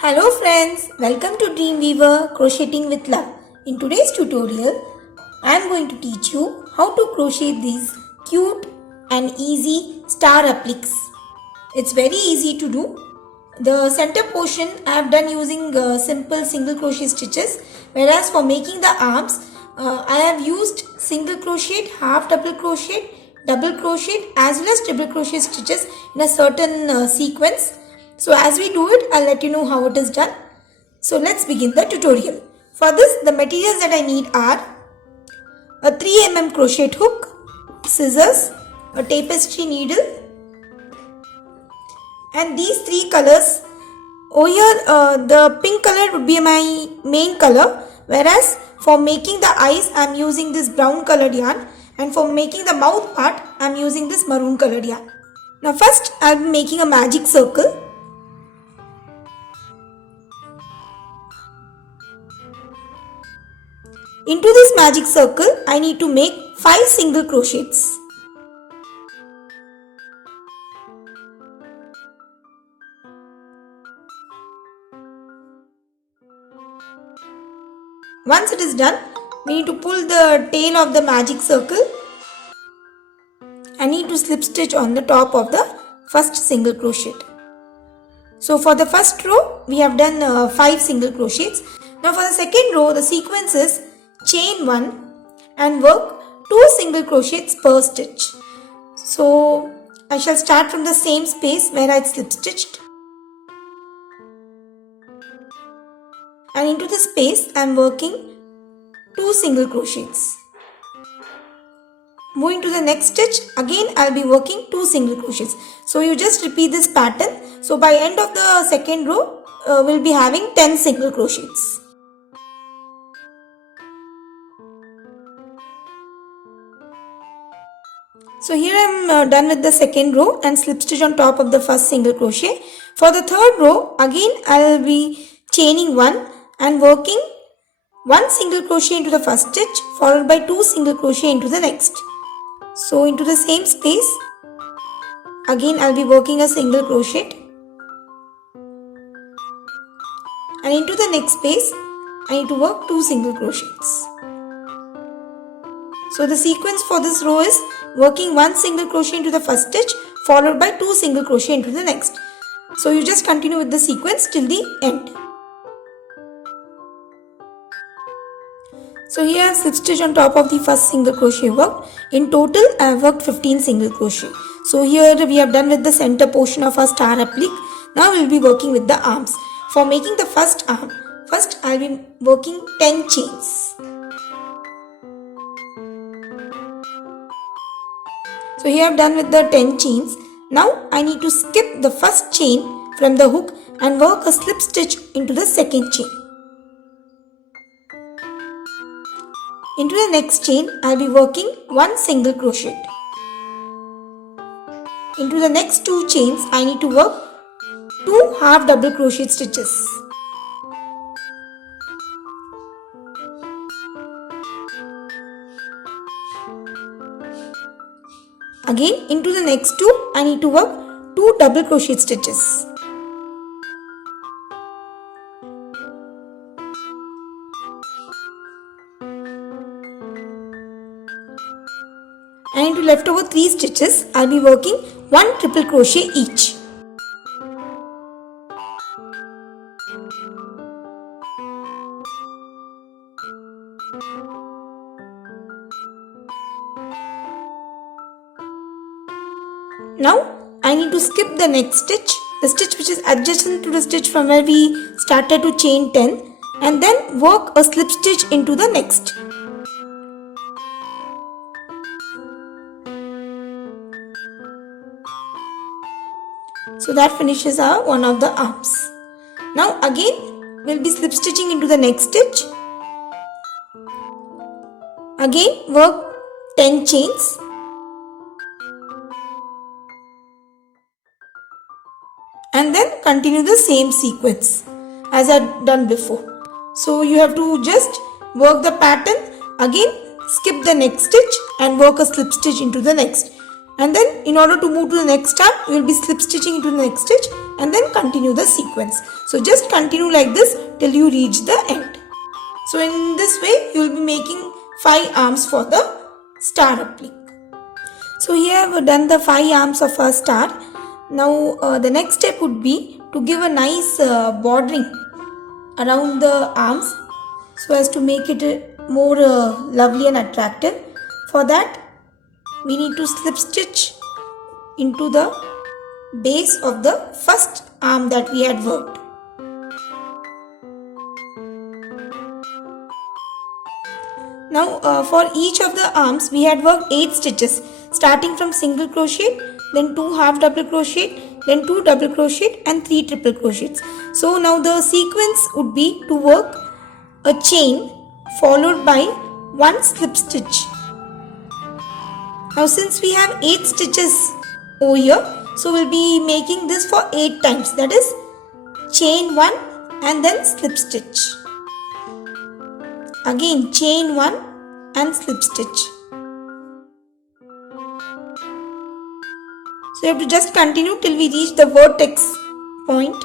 Hello friends, welcome to Dreamweaver Crocheting with Love. In today's tutorial, I am going to teach you how to crochet these cute and easy star appliques. It's very easy to do. The center portion I have done using simple single crochet stitches, whereas for making the arms, I have used single crochet, half double crochet, double crochet as well as triple crochet stitches in a certain sequence. So as we do it, I'll let you know how it is done. So let's begin the tutorial. For this, the materials that I need are a 3 mm crochet hook, scissors, a tapestry needle, and these three colors. Over here, the pink color would be my main color, whereas for making the eyes, I'm using this brown colored yarn, and for making the mouth part, I'm using this maroon colored yarn. Now first, I'll be making a magic circle. Into this magic circle, I need to make 5 single crochets. Once it is done, we need to pull the tail of the magic circle. I need to slip stitch on the top of the first single crochet. So for the first row, we have done 5 single crochets. Now for the second row, the sequence is chain 1 and work 2 single crochets per stitch. So I shall start from the same space where I slip stitched, and into the space I am working 2 single crochets. Moving to the next stitch, again I will be working 2 single crochets. So you just repeat this pattern. So by end of the second row, we'll be having 10 single crochets. So here I am done with the second row and slip stitch on top of the first single crochet. For the third row, again I will be chaining 1 and working 1 single crochet into the first stitch followed by 2 single crochet into the next. So into the same space, again I will be working a single crochet, and into the next space I need to work 2 single crochets. So the sequence for this row is working 1 single crochet into the first stitch followed by 2 single crochet into the next. So you just continue with the sequence till the end. So here I have slip stitch on top of the first single crochet work. In total I have worked 15 single crochet. So here we have done with the center portion of our star applique. Now we will be working with the arms. For making the first arm, first I will be working 10 chains. So here I have done with the 10 chains. Now I need to skip the first chain from the hook and work a slip stitch into the second chain. Into the next chain, I will be working 1 single crochet. Into the next 2 chains, I need to work 2 half double crochet stitches. Again, into the next 2, I need to work 2 double crochet stitches. And into left over 3 stitches, I will be working 1 triple crochet each. Now I need to skip the next stitch, the stitch which is adjacent to the stitch from where we started to chain 10, and then work a slip stitch into the next. So that finishes our one of the arms. Now again we'll be slip stitching into the next stitch. Again work 10 chains. And then continue the same sequence as I had done before. So you have to just work the pattern, again skip the next stitch and work a slip stitch into the next. And then in order to move to the next arm, you will be slip stitching into the next stitch and then continue the sequence. So just continue like this till you reach the end. So in this way you will be making 5 arms for the star applique. So here we have done the 5 arms of a star. Now the next step would be to give a nice bordering around the arms so as to make it more lovely and attractive. For that we need to slip stitch into the base of the first arm that we had worked. Now for each of the arms we had worked 8 stitches, starting from single crochet, then 2 half double crochet, then 2 double crochet and 3 triple crochets. So now the sequence would be to work a chain followed by 1 slip stitch. Now since we have 8 stitches over here, so we'll be making this for 8 times, that is chain 1 and then slip stitch. Again chain 1 and slip stitch. So you have to just continue till we reach the vertex point.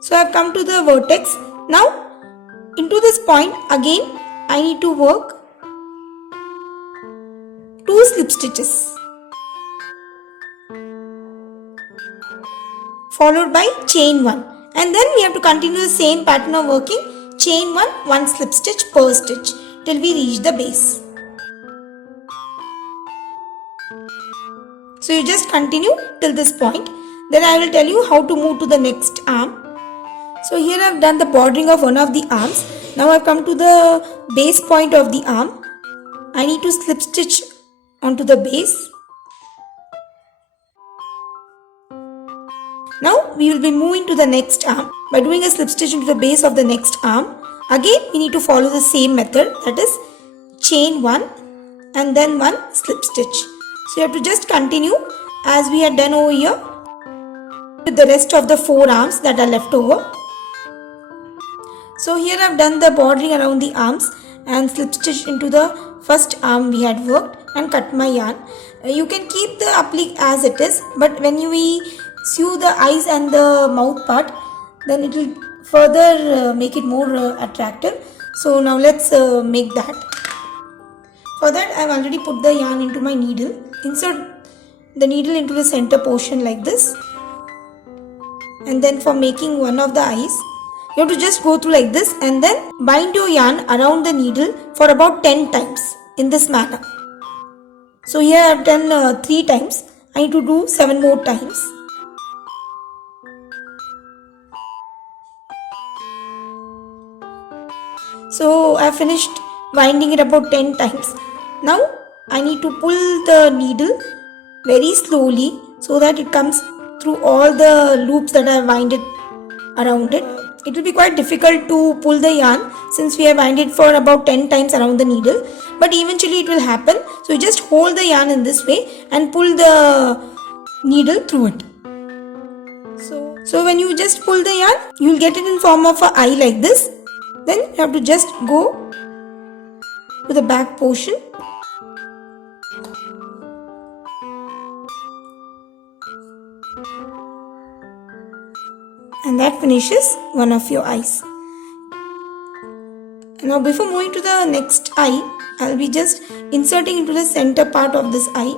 So I have come to the vertex. Now into this point again I need to work 2 slip stitches followed by chain 1, and then we have to continue the same pattern of working chain 1, 1 slip stitch per stitch till we reach the base. So you just continue till this point, then I will tell you how to move to the next arm. So here I have done the bordering of one of the arms. Now I have come to the base point of the arm. I need to slip stitch onto the base. Now we will be moving to the next arm by doing a slip stitch into the base of the next arm. Again we need to follow the same method, that is chain 1 and then 1 slip stitch. So you have to just continue as we had done over here with the rest of the 4 arms that are left over. So here I have done the bordering around the arms and slip stitch into the first arm we had worked and cut my yarn. You can keep the applique as it is, but when we sew the eyes and the mouth part, then it will further make it more attractive. So now let's make that. For that I have already put the yarn into my needle. Insert the needle into the center portion like this, and then for making one of the eyes you have to just go through like this and then bind your yarn around the needle for about 10 times in this manner. So here I have done 3 times. I need to do 7 more times. So I have finished winding it about 10 times. Now I need to pull the needle very slowly so that it comes through all the loops that I have winded around it. It will be quite difficult to pull the yarn since we have winded for about 10 times around the needle, but eventually it will happen. So you just hold the yarn in this way and pull the needle through it. So when you just pull the yarn, you will get it in form of an eye like this. Then you have to just go to the back portion and that finishes one of your eyes. Now before moving to the next eye, I will be just inserting into the center part of this eye.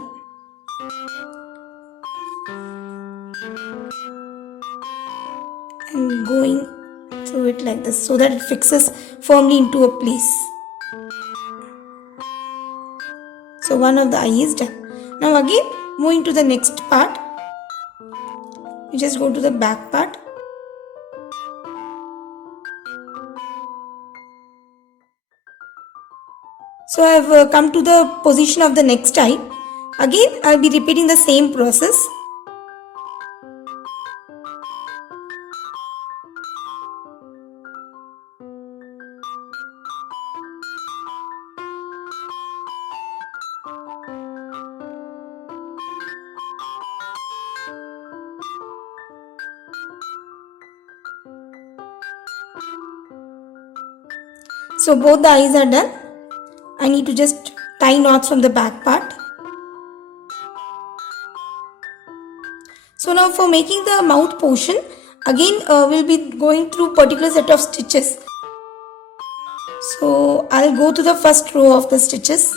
And going through it like this so that it fixes firmly into a place. So one of the eye is done. Now again moving to the next part, you just go to the back part. So I have come to the position of the next eye. Again I will be repeating the same process. So both the eyes are done. I need to just tie knots from the back part. So now for making the mouth portion, again we'll be going through particular set of stitches. So I'll go to the first row of the stitches.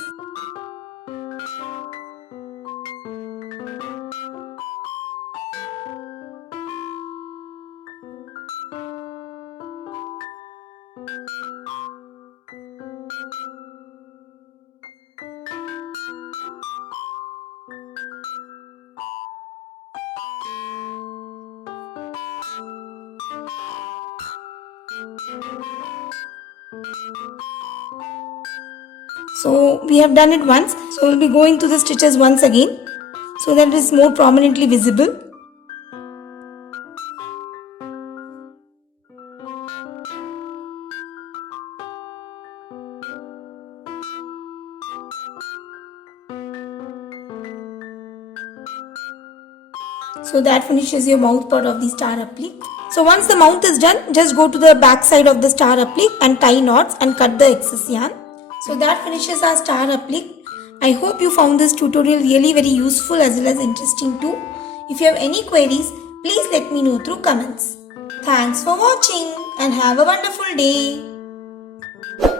So we have done it once. So we'll be going to the stitches once again so that it is more prominently visible. So that finishes your mouth part of the star applique. So once the mouth is done, just go to the back side of the star applique and tie knots and cut the excess yarn. So that finishes our star applique. I hope you found this tutorial really very useful as well as interesting too. If you have any queries, please let me know through comments. Thanks for watching and have a wonderful day.